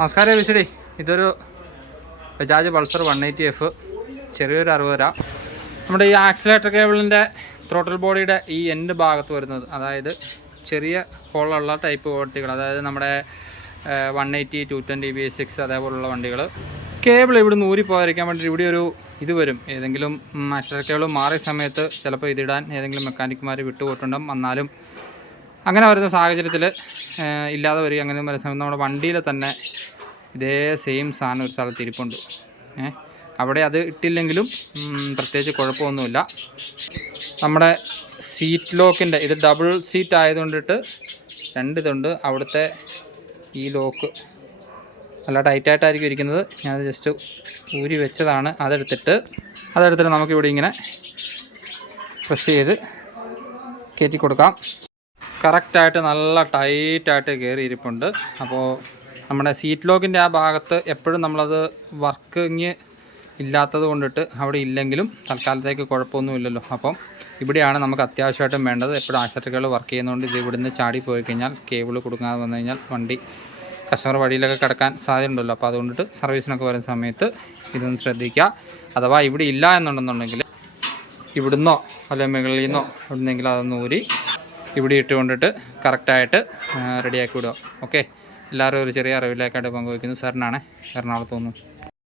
നമസ്കാരം വിശടി. ഇതൊരു Bajaj Pulsar 180F, ചെറിയൊരു 60 രൂപ. നമ്മുടെ ഈ ആക്സിലേറ്റർ കേബിളിൻ്റെ ത്രോട്ടിൽ ബോഡിയുടെ ഈ എൻഡ് ഭാഗത്ത് വരുന്നത്, അതായത് ചെറിയ ഹോളുള്ള ടൈപ്പ് വണ്ടികൾ, അതായത് നമ്മുടെ 180, 220, V6 അതേപോലുള്ള വണ്ടികൾ, കേബിൾ ഇവിടുന്ന് ഊരിപ്പോകാതിരിക്കാൻ വേണ്ടി ഇവിടെ ഒരു ഇത് വരും. ഏതെങ്കിലും ആക്സിലേറ്റർ കേബിൾ മാറിയ സമയത്ത് ചിലപ്പോൾ ഇതിടാൻ ഏതെങ്കിലും മെക്കാനിക്മാർ വിട്ടുപോയിട്ടുണ്ടാകും. വന്നാലും അങ്ങനെ വരുന്ന സാഹചര്യത്തിൽ ഇല്ലാതെ വരിക. അങ്ങനെ വരുന്ന സമയത്ത് നമ്മുടെ വണ്ടിയിൽ തന്നെ ഇതേ സെയിം സാധനം ഒരു സ്ഥലത്ത് ഇരിപ്പുണ്ട്. അവിടെ അത് ഇട്ടില്ലെങ്കിലും പ്രത്യേകിച്ച് കുഴപ്പമൊന്നുമില്ല. നമ്മുടെ സീറ്റ് ലോക്കിൻ്റെ ഇത് ഡബിൾ സീറ്റ് ആയതുകൊണ്ടിട്ട് രണ്ടിതുണ്ട്. അവിടുത്തെ ഈ ലോക്ക് നല്ല ടൈറ്റായിട്ടായിരിക്കും ഇരിക്കുന്നത്. ഞാനത് ജസ്റ്റ് ഊരി വെച്ചതാണ്. അതെടുത്തിട്ട് നമുക്കിവിടെ ഇങ്ങനെ പ്രസ് ചെയ്ത് കയറ്റി കൊടുക്കാം. കറക്റ്റായിട്ട് നല്ല ടൈറ്റായിട്ട് കയറി ഇരിപ്പുണ്ട്. അപ്പോൾ നമ്മുടെ സീറ്റ് ലോക്കിൻ്റെ ആ ഭാഗത്ത് എപ്പോഴും നമ്മളത് വർക്കിങ് ഇല്ലാത്തത് കൊണ്ടിട്ട് അവിടെ ഇല്ലെങ്കിലും തൽക്കാലത്തേക്ക് കുഴപ്പമൊന്നുമില്ലല്ലോ. അപ്പം ഇവിടെയാണ് നമുക്ക് അത്യാവശ്യമായിട്ടും വേണ്ടത്. എപ്പോഴും ആക്സിലേറ്ററുകൾ വർക്ക് ചെയ്യുന്നതുകൊണ്ട് ഇത് ഇവിടുന്ന് ചാടി പോയി കഴിഞ്ഞാൽ, കേബിൾ കൊടുക്കാതെ വന്നു കഴിഞ്ഞാൽ വണ്ടി കസ്റ്റമർ വഴിയിലൊക്കെ കിടക്കാൻ സാധ്യതയുണ്ടല്ലോ. അപ്പോൾ അതുകൊണ്ടിട്ട് സർവീസിനൊക്കെ വരുന്ന സമയത്ത് ഇതൊന്ന് ശ്രദ്ധിക്കുക. അഥവാ ഇവിടെ ഇല്ല എന്നുണ്ടെന്നുണ്ടെങ്കിൽ ഇവിടുന്നോ അല്ലെങ്കിൽ മുകളിൽ നിന്നോ എവിടുന്നെങ്കിലും അതൊന്ന് ഊരി ഇവിടെ ഇട്ട് കൊണ്ടിട്ട് കറക്റ്റായിട്ട് റെഡിയാക്കി വിടുക. ഓക്കെ, എല്ലാവരും ഒരു ചെറിയ അറിവിലേക്കായിട്ട് പങ്കുവയ്ക്കുന്നു. സാറിനാണ് എറണാകുളത്ത് തോന്നുന്നു.